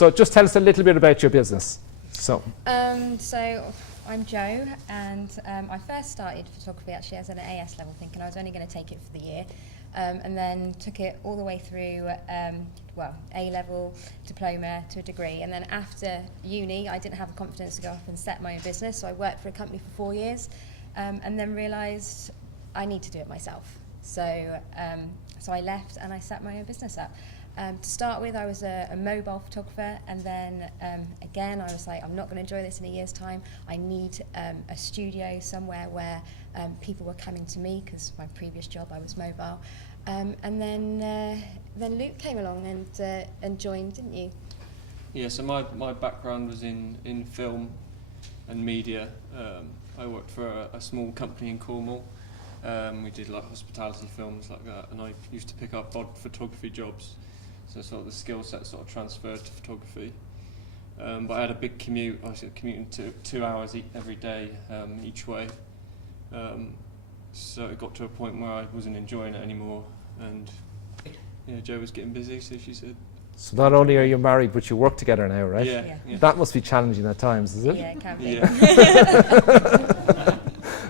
So just tell us a little bit about your business. So I'm Jo, and I first started photography actually as an AS level, thinking I was only going to take it for the year, and then took it all the way through, A level, diploma to a degree, and then after uni I didn't have the confidence to go off and set my own business, so I worked for a company for 4 years, and then realised I need to do it myself. So I left and I set my own business up. To start with, I was a mobile photographer, and then again I was like, I'm not going to enjoy this in a year's time. I need a studio somewhere where people were coming to me, because my previous job I was mobile. And then Luke came along and joined, didn't you? Yeah, so my background was in film and media. I worked for a small company in Cornwall. We did like hospitality films like that, and I used to pick up odd photography jobs. So sort of the skill set sort of transferred to photography. But I had a big commute. I was commuting 2 hours every day each way. So it got to a point where I wasn't enjoying it anymore, and yeah, Jo was getting busy, so she said. So not only are you married, but you work together now, right? Yeah. That must be challenging at times, is it? Yeah, it can be. Yeah.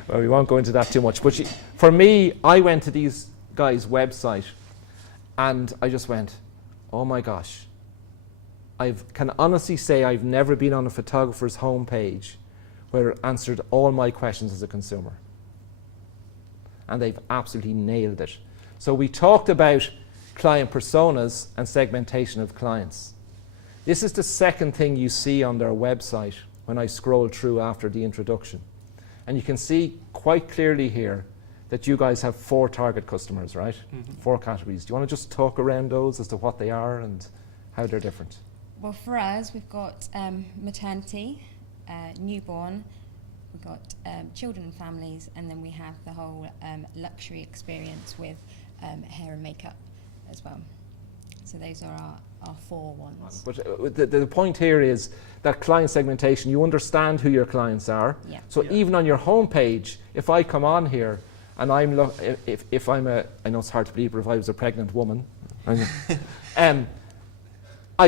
Well, we won't go into that too much. But for me, I went to these guys' website, and I just went, oh my gosh. I can honestly say I've never been on a photographer's homepage where it answered all my questions as a consumer. And they've absolutely nailed it. So we talked about client personas and segmentation of clients. This is the second thing you see on their website when I scroll through after the introduction. And you can see quite clearly here that you guys have 4 target customers, right? Mm-hmm. 4 categories. Do you want to just talk around those as to what they are and how they're different? Well, for us, we've got maternity, newborn, we've got children and families, and then we have the whole luxury experience with hair and makeup as well. So those are our 4 ones. But the point here is that client segmentation, you understand who your clients are. Yeah. So even on your homepage, if I come on here and I know it's hard to believe, but if I was a pregnant woman,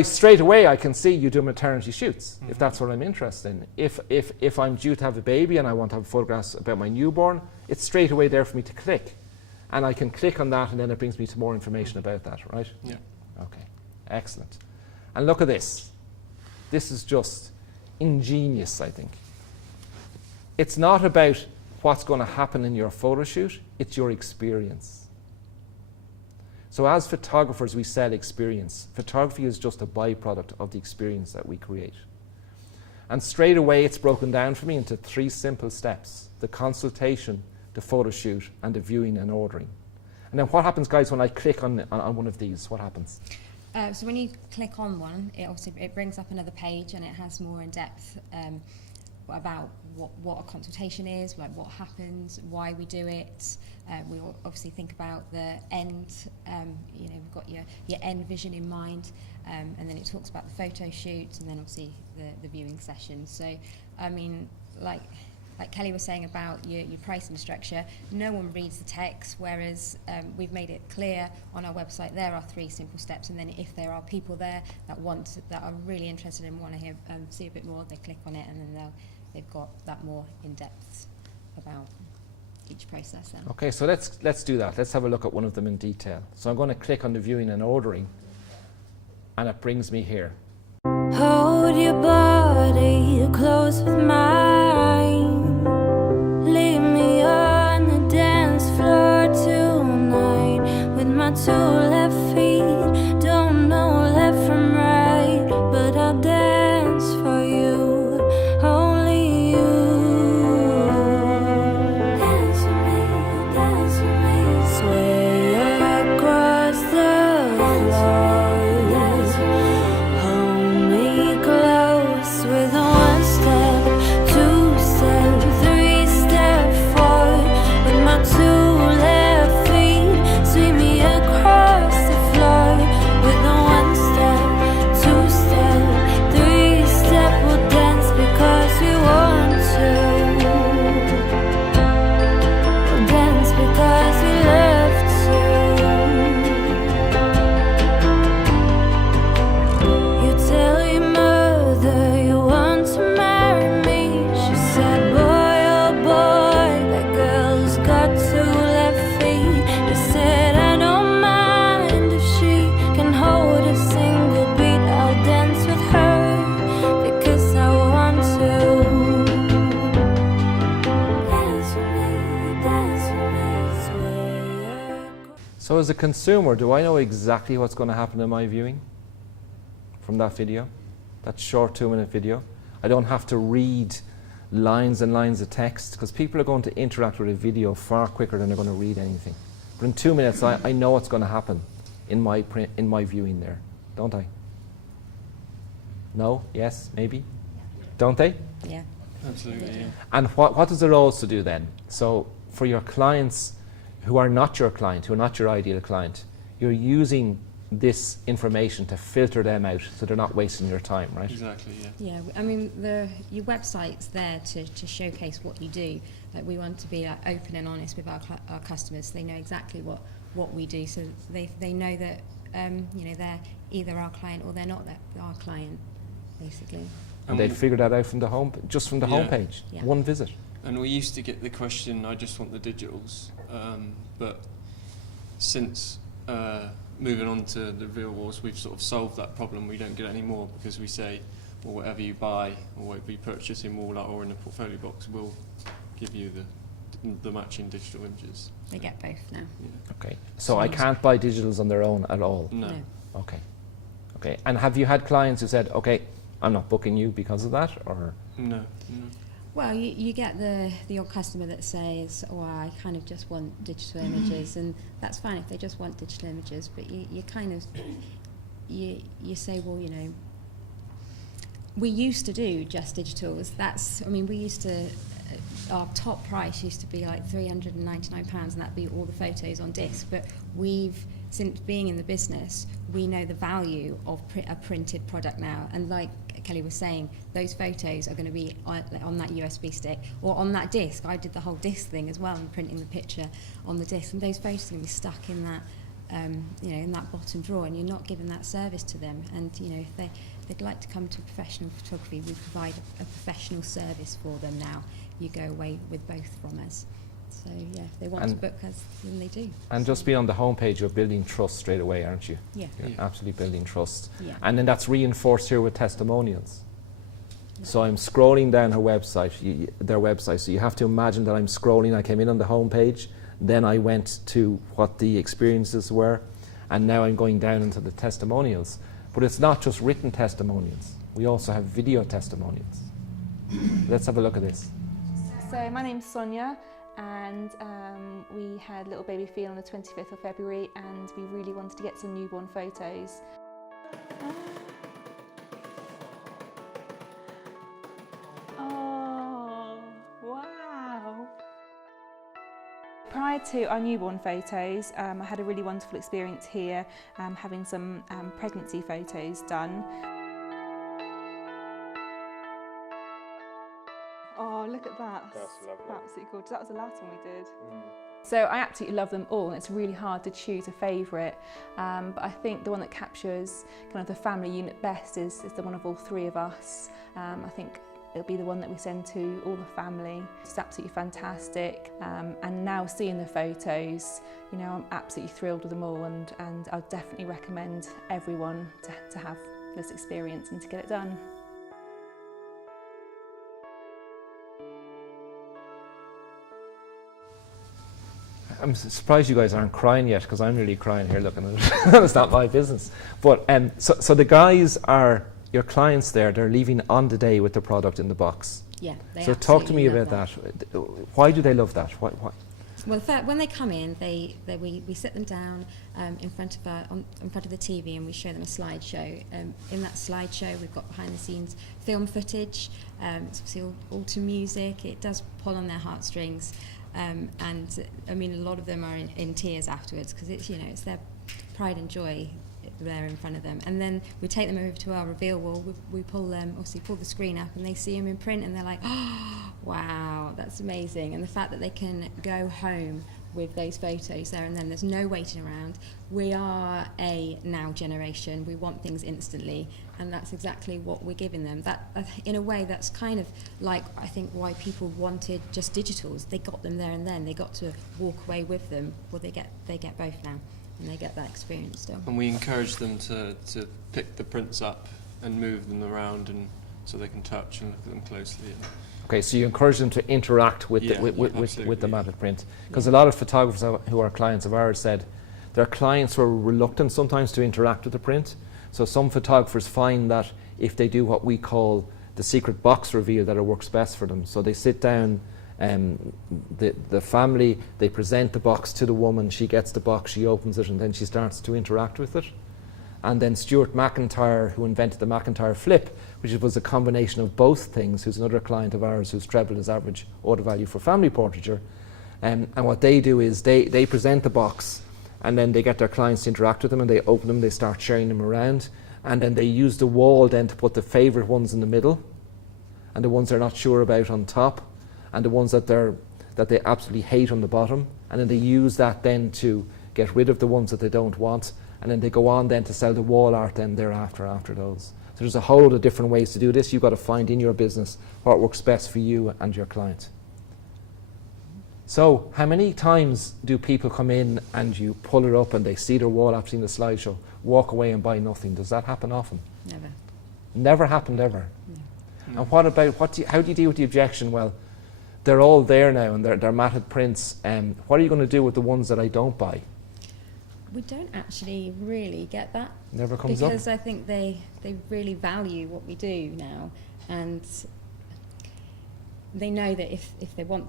straight away I can see you do maternity shoots, if that's what I'm interested in. If I'm due to have a baby and I want to have photographs about my newborn, it's straight away there for me to click. And I can click on that, and then it brings me to more information about that, right? Yeah. Okay, excellent. And look at this. This is just ingenious, I think. It's not about what's going to happen in your photo shoot, it's your experience. So as photographers, we sell experience. Photography is just a byproduct of the experience that we create. And straight away, it's broken down for me into 3 simple steps: the consultation, the photo shoot, and the viewing and ordering. And then what happens, guys, when I click on one of these? What happens? So when you click on one, it brings up another page, and it has more in depth about what a consultation is, like what happens, why we do it. We obviously think about the end. We've got your end vision in mind, and then it talks about the photo shoot, and then obviously the viewing session. So, I mean, like Kelly was saying about your pricing structure, no one reads the text, whereas we've made it clear on our website there are 3 simple steps, and then if there are people there that are really interested and want to see a bit more, they click on it, and then they've got that more in depth about each process then. Okay, so let's do that. Let's have a look at one of them in detail. So I'm going to click on the viewing and ordering, and it brings me here. Hold your body close with mine. Leave me on the dance floor tonight with my 2 left feet. Don't know left from right, but I'll dance for you, only you. Dance with me, dance with me. Sway across the floor. Dance with me. Hold me close with 1 step, 2 step, 3 step forward with my 2 left feet. Sweep me across as a consumer, do I know exactly what's going to happen in my viewing from that video, that short 2-minute video? I don't have to read lines and lines of text, because people are going to interact with a video far quicker than they're going to read anything. But in 2 minutes, I know what's going to happen in my viewing there, don't I? No? Yes? Maybe? Don't they? Yeah. Absolutely, yeah. And what does it also do then? So for your clients who are not your client, who are not your ideal client, you're using this information to filter them out so they're not wasting your time, right? Exactly, yeah. Yeah, I mean, your website's there to showcase what you do. Like, we want to be like open and honest with our customers. So they know exactly what we do, so they know that you know, they're either our client or they're not our client, basically. And they figured that out from the just from the Yeah. homepage, Yeah. one visit. And we used to get the question, I just want the digitals, but since moving on to the real wars, we've sort of solved that problem. We don't get any more, because we say, well, whatever you buy or whatever you purchase in Walnut or in the portfolio box, we'll give you the matching digital images. They get both now. Yeah. Okay, so I can't buy digitals on their own at all? No. Okay. Okay, and have you had clients who said, okay, I'm not booking you because of that, or? No. Well, you get the odd customer that says, oh, I kind of just want digital images, and that's fine if they just want digital images, but you kind of, you say, well, you know, we used to do just digitals. I mean, we used to, our top price used to be like £399, and that'd be all the photos on disc, but since being in the business, we know the value of a printed product now, and like Kelly was saying, those photos are going to be on that USB stick or on that disc. I did the whole disc thing as well, and printing the picture on the disc, and those photos are going to be stuck in that, you know, in that bottom drawer, and you're not giving that service to them. And you know, if they'd like to come to professional photography, we provide a professional service for them now. You go away with both from us. So yeah, if they want to book us, then they do. And just being on the homepage, you're building trust straight away, aren't you? Yeah. You're Yeah. absolutely building trust. Yeah. And then that's reinforced here with testimonials. So I'm scrolling down her website, their website. So you have to imagine that I'm scrolling. I came in on the homepage, then I went to what the experiences were, and now I'm going down into the testimonials. But it's not just written testimonials. We also have video testimonials. Let's have a look at this. So my name's Sonia, and we had little baby Fionn on the 25th of February, and we really wanted to get some newborn photos. Oh, wow. Prior to our newborn photos, I had a really wonderful experience here, having some pregnancy photos done. Oh, look at that. That's lovely. Absolutely gorgeous. That was the last one we did. So I absolutely love them all, and it's really hard to choose a favourite. But I think the one that captures kind of the family unit best is the one of all three of us. I think it'll be the one that we send to all the family. It's absolutely fantastic. And now seeing the photos, you know, I'm absolutely thrilled with them all, and I'd definitely recommend everyone to have this experience and to get it done. I'm surprised you guys aren't crying yet, because I'm really crying here looking at it. It's not my business. But so the guys are your clients there. They're leaving on the day with the product in the box. Yeah. They So talk to me absolutely about love that. Why do they love that? Why? Well, when they come in, we sit them down in front of the TV, and we show them a slideshow. In that slideshow, we've got behind the scenes film footage. It's obviously all to music. It does pull on their heartstrings, and I mean, a lot of them are in tears afterwards, because it's, you know, it's their pride and joy there in front of them. And then we take them over to our reveal wall. We pull the screen up, and they see them in print, and they're like, oh, wow, that's amazing. And the fact that they can go home with those photos there and then, there's no waiting around. We are a now generation. We want things instantly, and that's exactly what we're giving them. That, in a way, that's kind of like, I think, why people wanted just digitals. They got them there and then. They got to walk away with them. Well, they get both now, and they get that experience still. And we encourage them to pick the prints up and move them around, and so they can touch and look at them closely. Okay, so you encourage them to interact with the matte print, because a lot of photographers who are clients of ours said their clients were reluctant sometimes to interact with the print. So some photographers find that if they do what we call the secret box reveal, that it works best for them. So they sit down, the family, they present the box to the woman, she gets the box, she opens it, and then she starts to interact with it. And then Stuart McIntyre, who invented the McIntyre flip, which was a combination of both things, who's another client of ours who's trebled his average order value for family portraiture. And what they do is they present the box, and then they get their clients to interact with them, and they open them, they start sharing them around, and then they use the wall then to put the favourite ones in the middle, and the ones they're not sure about on top, and the ones that they absolutely hate on the bottom, and then they use that then to get rid of the ones that they don't want, and then they go on then to sell the wall art then thereafter after those. So there's a whole lot of different ways to do this. You've got to find in your business what works best for you and your client. So how many times do people come in and you pull it up and they see their wall after seeing the slideshow, walk away and buy nothing? Does that happen often? Never. Never happened ever? No. And what about, how do you deal with the objection? Well, they're all there now and they're matted prints. What are you going to do with the ones that I don't buy? We don't actually really get that. Never comes up? Because I think they really value what we do now, and they know that if they want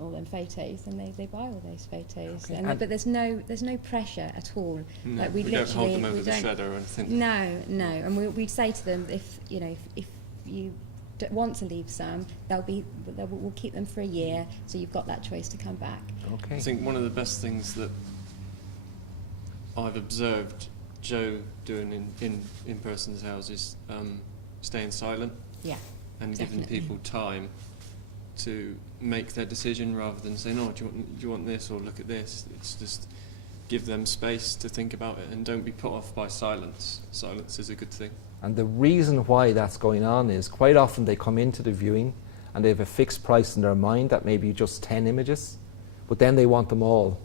all them photos, then they buy all those photos. Okay. But there's no pressure at all. No, Like we don't hold them over the shredder or anything. No, and we'd say to them, if you want to leave some, we'll keep them for a year, so you've got that choice to come back. Okay. I think one of the best things that I've observed Joe doing in person's house is staying silent. Yeah. And Definitely. giving people time to make their decision rather than saying, "Oh, do you want this or look at this?" It's just give them space to think about it and don't be put off by silence. Silence is a good thing. And the reason why that's going on is quite often they come into the viewing and they have a fixed price in their mind that may be just 10 images, but then they want them all.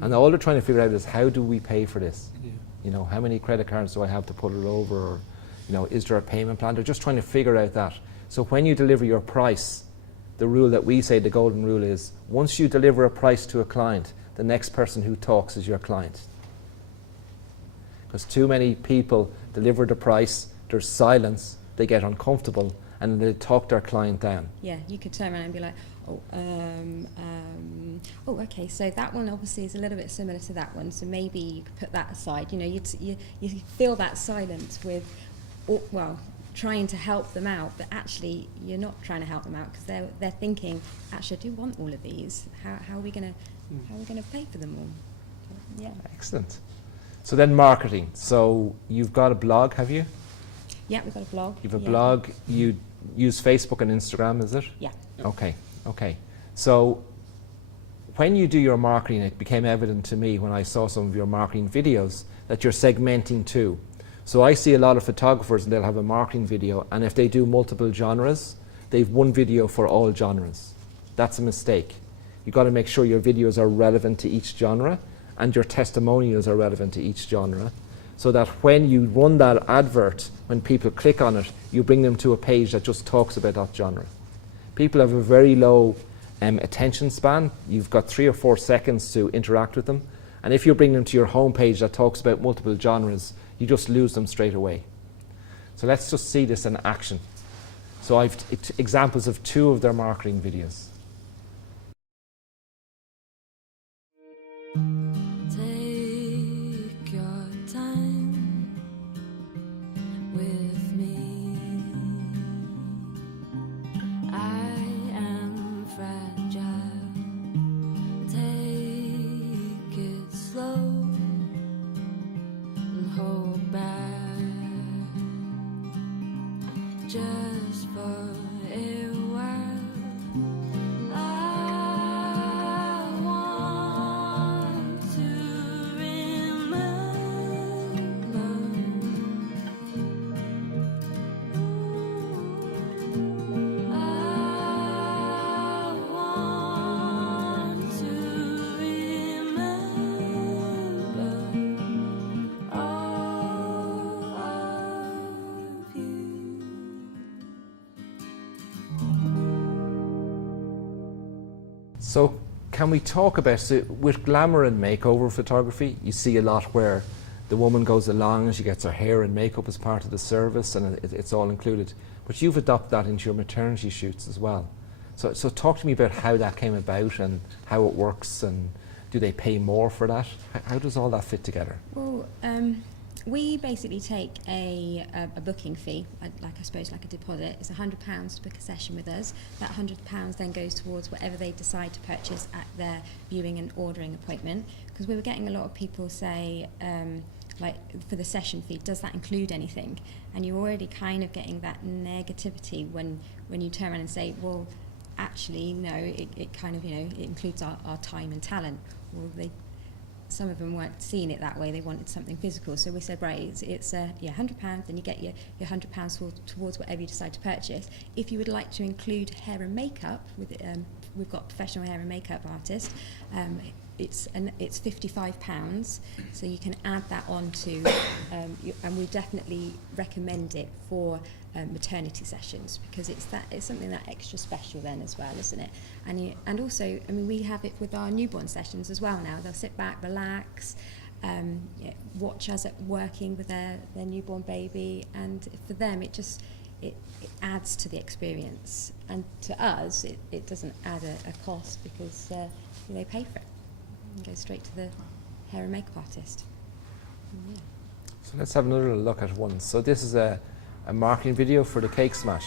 And all they're trying to figure out is, how do we pay for this? Yeah. You know, how many credit cards do I have to put it over? Or, you know, is there a payment plan? They're just trying to figure out that. So when you deliver your price, the rule that we say, the golden rule, is once you deliver a price to a client, the next person who talks is your client. Because too many people deliver the price, there's silence, they get uncomfortable, and they talk their client down. Yeah, you could turn around and be like, okay, so that one obviously is a little bit similar to that one, so maybe you could put that aside. You know, you feel that silence with, trying to help them out, but actually you're not trying to help them out because they're thinking, actually, I do want all of these. How are we going to pay for them all? Yeah. Excellent. So then marketing. So you've got a blog, have you? Yeah, we've got a blog. You've a blog. You use Facebook and Instagram, is it? Yeah. Okay. So when you do your marketing, it became evident to me when I saw some of your marketing videos that you're segmenting too. So I see a lot of photographers and they'll have a marketing video, and if they do multiple genres, they've one video for all genres. That's a mistake. You've got to make sure your videos are relevant to each genre and your testimonials are relevant to each genre, so that when you run that advert, when people click on it, you bring them to a page that just talks about that genre. People have a very low attention span. You've got 3 or 4 seconds to interact with them, and if you bring them to your homepage that talks about multiple genres, you just lose them straight away. So let's just see this in action. So I've examples of 2 of their marketing videos. Take your time with me. I am fragile. Take it slow and hold back just for a while. I want to remember. I want to remember all of you. So can we talk about, so with glamour and makeover photography, you see a lot where the woman goes along and she gets her hair and makeup as part of the service, and it's all included. But you've adopted that into your maternity shoots as well. So talk to me about how that came about and how it works, and do they pay more for that? How does all that fit together? Well, we basically take a booking fee, like I suppose like a deposit. It's £100 to book a session with us. That £100 then goes towards whatever they decide to purchase at their viewing and ordering appointment. Because we were getting a lot of people say, like for the session fee, does that include anything? And you're already kind of getting that negativity when you turn around and say, well, actually, no, it kind of, it includes our time and talent. Well, some of them weren't seeing it that way. They wanted something physical. So we said, right, it's £100, then you get your £100 towards whatever you decide to purchase. If you would like to include hair and makeup, we've got professional hair and makeup artists. It's £55, so you can add that on to, and we definitely recommend it for maternity sessions, because it's something that extra special then as well, isn't it? And also, I mean, we have it with our newborn sessions as well now. They'll sit back, relax, watch us working with their newborn baby, and for them it adds to the experience, and to us it doesn't add a cost, because they pay for it. And go straight to the hair and makeup artist. Yeah. So let's have another look at one. So this is a marketing video for the Cake Smash.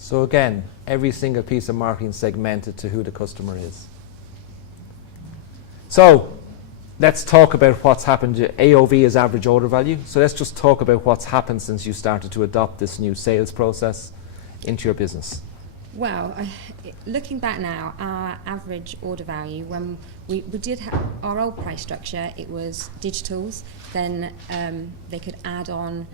So again, every single piece of marketing segmented to who the customer is. So let's talk about what's happened. AOV is average order value. So let's just talk about what's happened since you started to adopt this new sales process into your business. Well, looking back now, our average order value, when we did have our old price structure, it was digitals, then they could add on.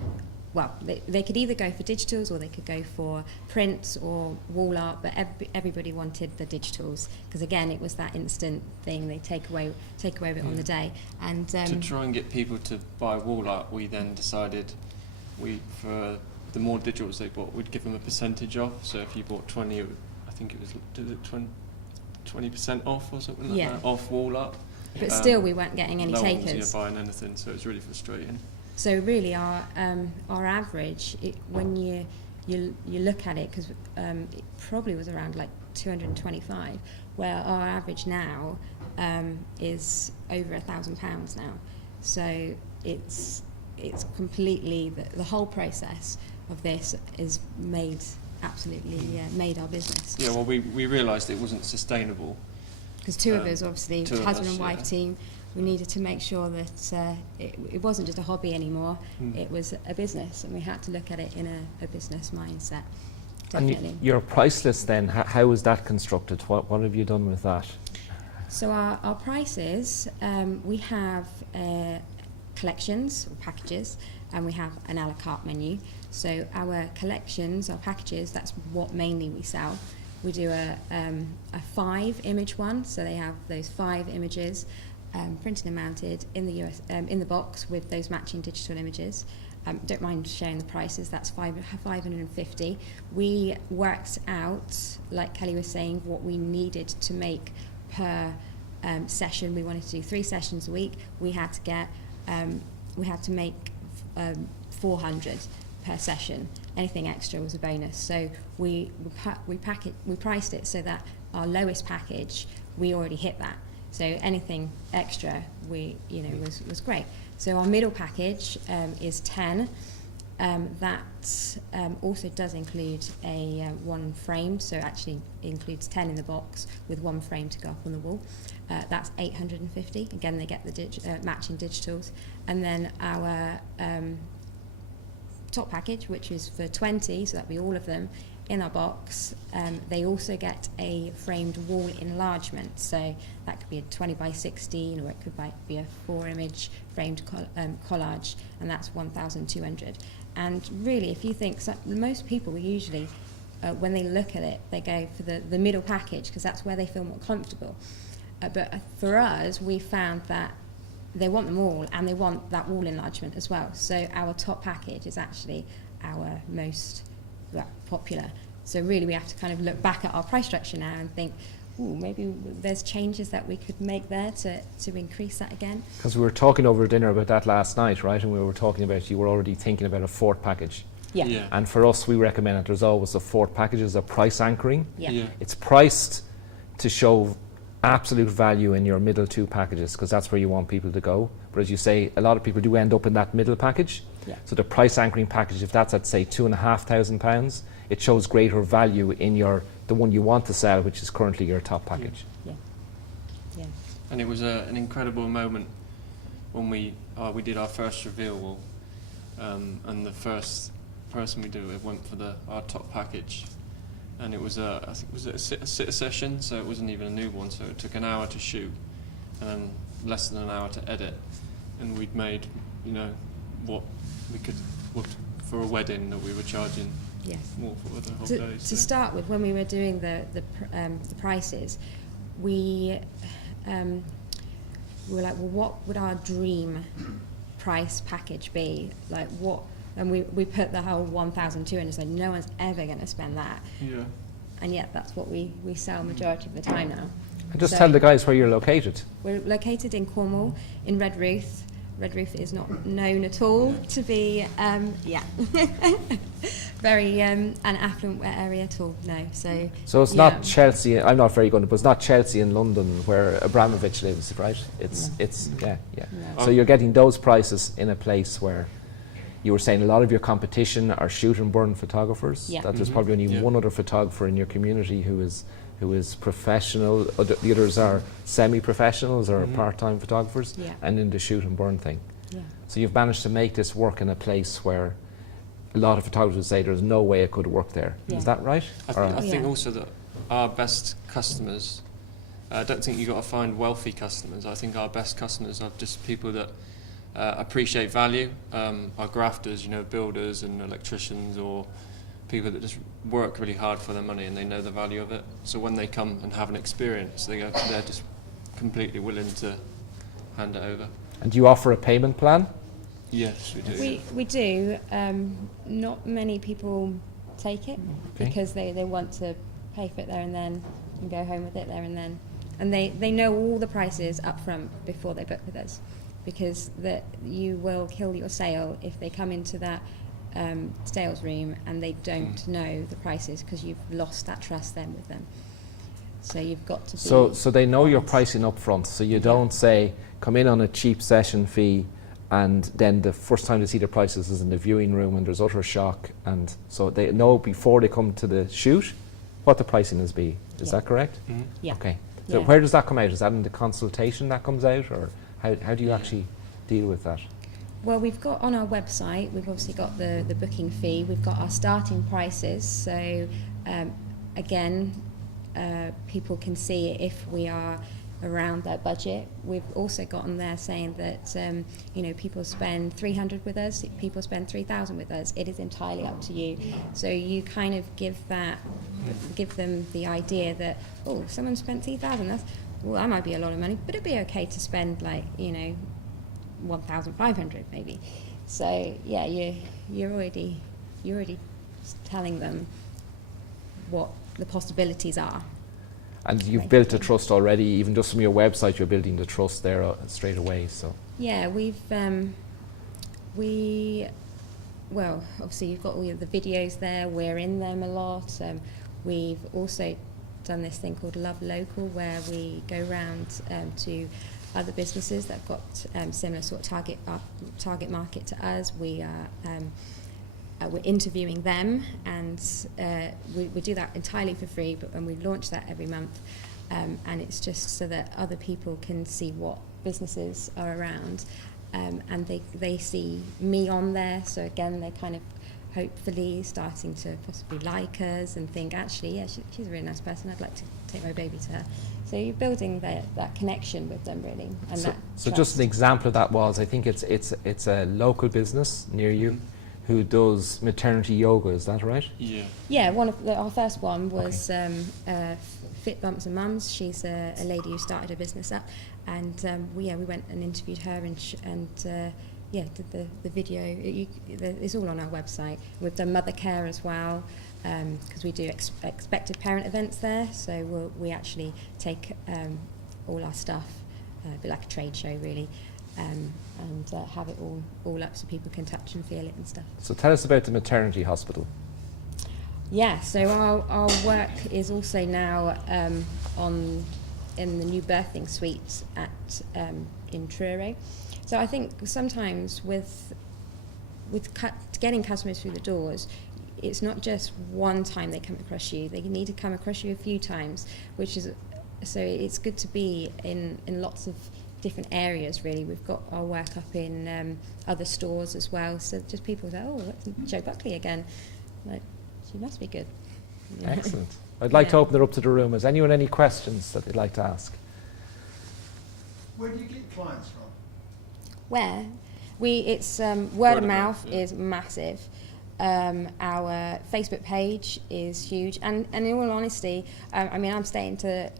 Well, they could either go for digitals or they could go for prints or wall art, but everybody wanted the digitals, because again, it was that instant thing. They take away with it on the day. And to try and get people to buy wall art, we then decided for the more digitals they bought, we'd give them a percentage off. So if you bought 20, I think it was 20% off or something like that, off wall art. But still, we weren't getting any takers. No one was buying anything, so it's really frustrating. So really, our average, when you look at it, because it probably was around like 225, where our average now is over £1,000 now. So it's completely the whole process of this is made made our business. Yeah, well, we realised it wasn't sustainable. Because two of us, obviously, husband and wife team. We needed to make sure that it wasn't just a hobby anymore, it was a business, and we had to look at it in a business mindset, definitely. And your price list then, how is that constructed? What have you done with that? So our prices, we have collections or packages, and we have an a la carte menu. So our collections, our packages, that's what mainly we sell. We do a 5-image one, so they have those 5 images. Printed and mounted in the box with those matching digital images. Don't mind sharing the prices. That's $550. We worked out, like Kelly was saying, what we needed to make per session. We wanted to do 3 sessions a week. We had to make 400 per session. Anything extra was a bonus. So we priced it so that our lowest package, we already hit that. So anything extra, was great. So our middle package is 10. That also does include a 1 frame, so actually includes 10 in the box with 1 frame to go up on the wall. That's $850. Again, they get the matching digitals. And then our top package, which is for 20, so that'd be all of them, in our box, they also get a framed wall enlargement. So that could be a 20 by 16, or it could be a 4-image framed collage, and that's 1,200. And really, if you think, most people usually, when they look at it, they go for the middle package, because that's where they feel more comfortable. But for us, we found that they want them all, and they want that wall enlargement as well. So our top package is actually our most popular. So really, we have to kind of look back at our price structure now and think, ooh, maybe there's changes that we could make there to increase that again. Because we were talking over dinner about that last night, right? And we were talking about, you were already thinking about a 4th package. Yeah. And for us, we recommend that there's always a 4th package as a price anchoring. Yeah. It's priced to show absolute value in your middle 2 packages, because that's where you want people to go. But as you say, a lot of people do end up in that middle package. Yeah. So the price anchoring package, if that's at say £2,500, it shows greater value in the one you want to sell, which is currently your top package. Yeah. And it was an incredible moment when we did our first reveal wall, and the first person we did it went for our top package, and it was I think it was a sitter session, so it wasn't even a new one. So it took an hour to shoot, and then less than an hour to edit, and we'd made what we could for a wedding that we were charging. Yes. More for the whole day. To start with, when we were doing the prices, we were like, well, what would our dream price package be? Like what? And we put the whole 1,200. So no one's ever going to spend that. Yeah. And yet that's what we sell majority of the time now. And just tell the guys where you're located. We're located in Cornwall, in Redruth. Redruth is not known at all to be, very an affluent area at all. No, so it's not Chelsea. I'm not very good, but it's not Chelsea in London where Abramovich lives, right? It's No. So you're getting those prices in a place where you were saying a lot of your competition are shoot and burn photographers. Yeah. That there's probably only one other photographer in your community who is professional. The others are semi-professionals or part-time photographers, and in the shoot and burn thing. Yeah. So you've managed to make this work in a place where a lot of photographers say there's no way it could work there. Yeah. Is that right? I think also that our best customers, I don't think you've got to find wealthy customers. I think our best customers are just people that appreciate value. Our grafters, builders and electricians, or people that just work really hard for their money and they know the value of it. So when they come and have an experience, they're just completely willing to hand it over. And do you offer a payment plan? Yes, we do. We do. Not many people take it because they want to pay for it there and then and go home with it there and then. And they know all the prices up front before they book with us, because that you will kill your sale if they come into that sales room and they don't know the prices, because you've lost that trust then with them. So you've got to be so they know your pricing up front, so you don't say come in on a cheap session fee and then the first time they see the prices is in the viewing room and there's utter shock, and so they know before they come to the shoot what the pricing is be. Is that correct? Yeah. Okay. So where does that come out? Is that in the consultation that comes out, or how do you actually deal with that? Well, we've got on our website, we've obviously got the booking fee, we've got our starting prices, so again, people can see if we are around their budget. We've also got on there saying that people spend 300 with us, people spend 3,000 with us. It is entirely up to you. So you kind of give them the idea that, oh, someone spent 3,000, that might be a lot of money, but it'd be okay to spend 1,500 maybe. So yeah, you're already telling them what the possibilities are. And you've built a trust already, even just from your website, you're building the trust there straight away. So yeah, obviously you've got all the videos there. We're in them a lot. We've also done this thing called Love Local, where we go around to other businesses that've got similar sort of target market to us. We're interviewing them, and we do that entirely for free, but when we launch that every month, and it's just so that other people can see what businesses are around, and they see me on there, so again they kind of hopefully starting to possibly like us and think, actually, yeah, she's a really nice person, I'd like to take my baby to her. So you're building that connection with them, really. And so just an example of that was, I think it's a local business near you who does maternity yoga, is that right? Yeah. Yeah, our first one was Fit Bumps and Mums. She's a lady who started a business up, and we went and interviewed her did the video. It's all on our website. We've done mother care as well, because we do expected parent events there. So we actually take all our stuff, a bit like a trade show really, and have it all up so people can touch and feel it and stuff. So tell us about the maternity hospital. Yeah, so our work is also now in the new birthing suite at in Truro. So I think sometimes with getting customers through the doors, it's not just one time they come across you. They need to come across you a few times, so it's good to be in lots of different areas really. We've got our work up in other stores as well, so just people say, oh, that's Joe Buckley again. Like, she must be good. Yeah. Excellent. I'd like to open it up to the room. Has anyone any questions that they'd like to ask? Where do you get clients from? Where? It's word of mouth is massive. Our Facebook page is huge, and in all honesty, I mean, I'm staying to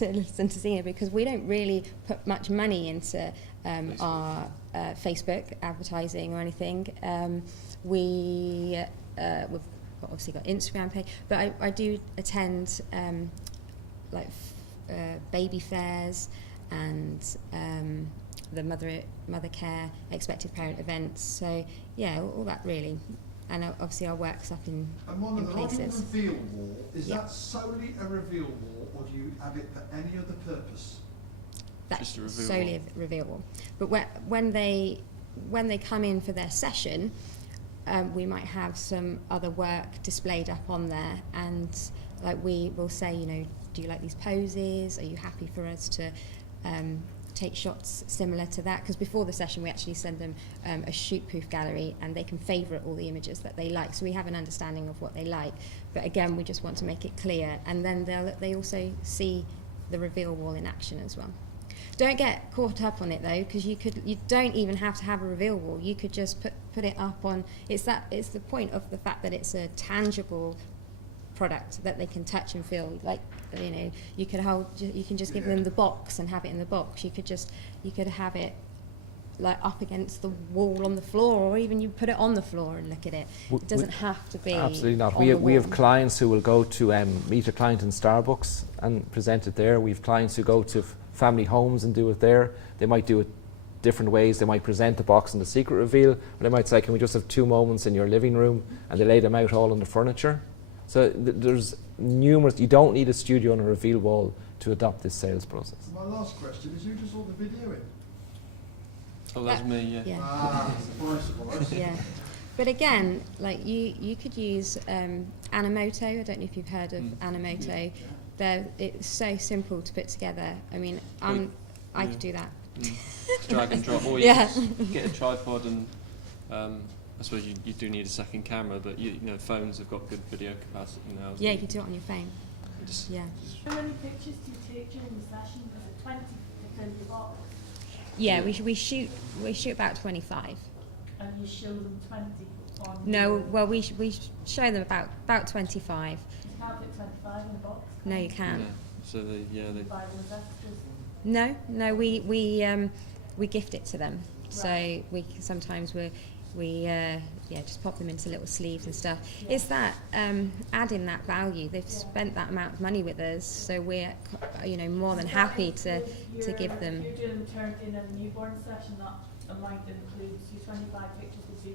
listen to Zena because we don't really put much money into our Facebook advertising or anything. We've obviously got Instagram page, but I do attend baby fairs and the mother care, expected parent events. So yeah, all that really. And obviously our work's up in places. And one of the reveal wall, is that solely a reveal wall, or do you have it for any other purpose? That's Just a reveal solely wall. a reveal wall. But when they come in for their session, we might have some other work displayed up on there, and like we will say, you know, do you like these poses? Are you happy for us to take shots similar to that? Because before the session we actually send them a shoot-proof gallery, and they can favourite all the images that they like, so we have an understanding of what they like. But again, we just want to make it clear, and then they also see the reveal wall in action as well. Don't get caught up on it though, because you don't even have to have a reveal wall. You could just put it up on. It's the point of the fact that it's a tangible product that they can touch and feel. Like, you know, you can just give them the box and have it in the box. You could have it like up against the wall on the floor, or even you put it on the floor and look at it. It doesn't have to be. Absolutely not. On We have the wall. clients who will go to meet a client in Starbucks and present it there. We have clients who go to family homes and do it there. They might do it different ways. They might present the box in the secret reveal, or they might say, can we just have 2 moments in your living room, and they lay them out all on the furniture. So there's numerous. You don't need a studio and a reveal wall to adopt this sales process. My last question is, who does all the video in? Oh, that's me, yeah. Yeah. Ah, surprise. Yeah, but again, like you could use Animoto. I don't know if you've heard of Animoto. It's so simple to put together. I mean, I could do that. It's drag and drop. Or you just get a tripod, and I suppose you do need a second camera, but you know, phones have got good video capacity now. Yeah, you can do it on your phone. Yeah. How many pictures do you take during the session? Is it 20 to fill the box? Yeah, we shoot about 25. And you show them 20 on No, well we show them about 25. You can't fit 25 in a box. No, you can't. Yeah. So they Buy them as extras. No, we gift it to them. So we sometimes we just pop them into little sleeves and stuff. It's that adding that value. They've spent that amount of money with us, so we're more than happy to give them. If you're doing maternity and then the newborn session, that amount includes your 25 pictures would be.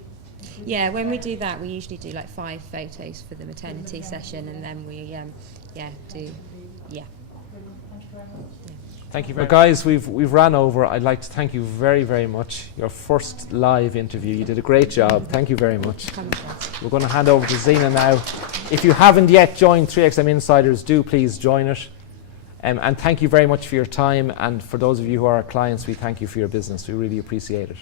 Yeah, when we do that, we usually do like 5 photos for the maternity session, and then we do. Brilliant. Thank you very much. Thank you very much. Guys, we've ran over. I'd like to thank you very, very much. Your first live interview. You did a great job. Thank you very much. We're going to hand over to Zena now. If you haven't yet joined 3XM Insiders, do please join it. And thank you very much for your time. And for those of you who are our clients, we thank you for your business. We really appreciate it.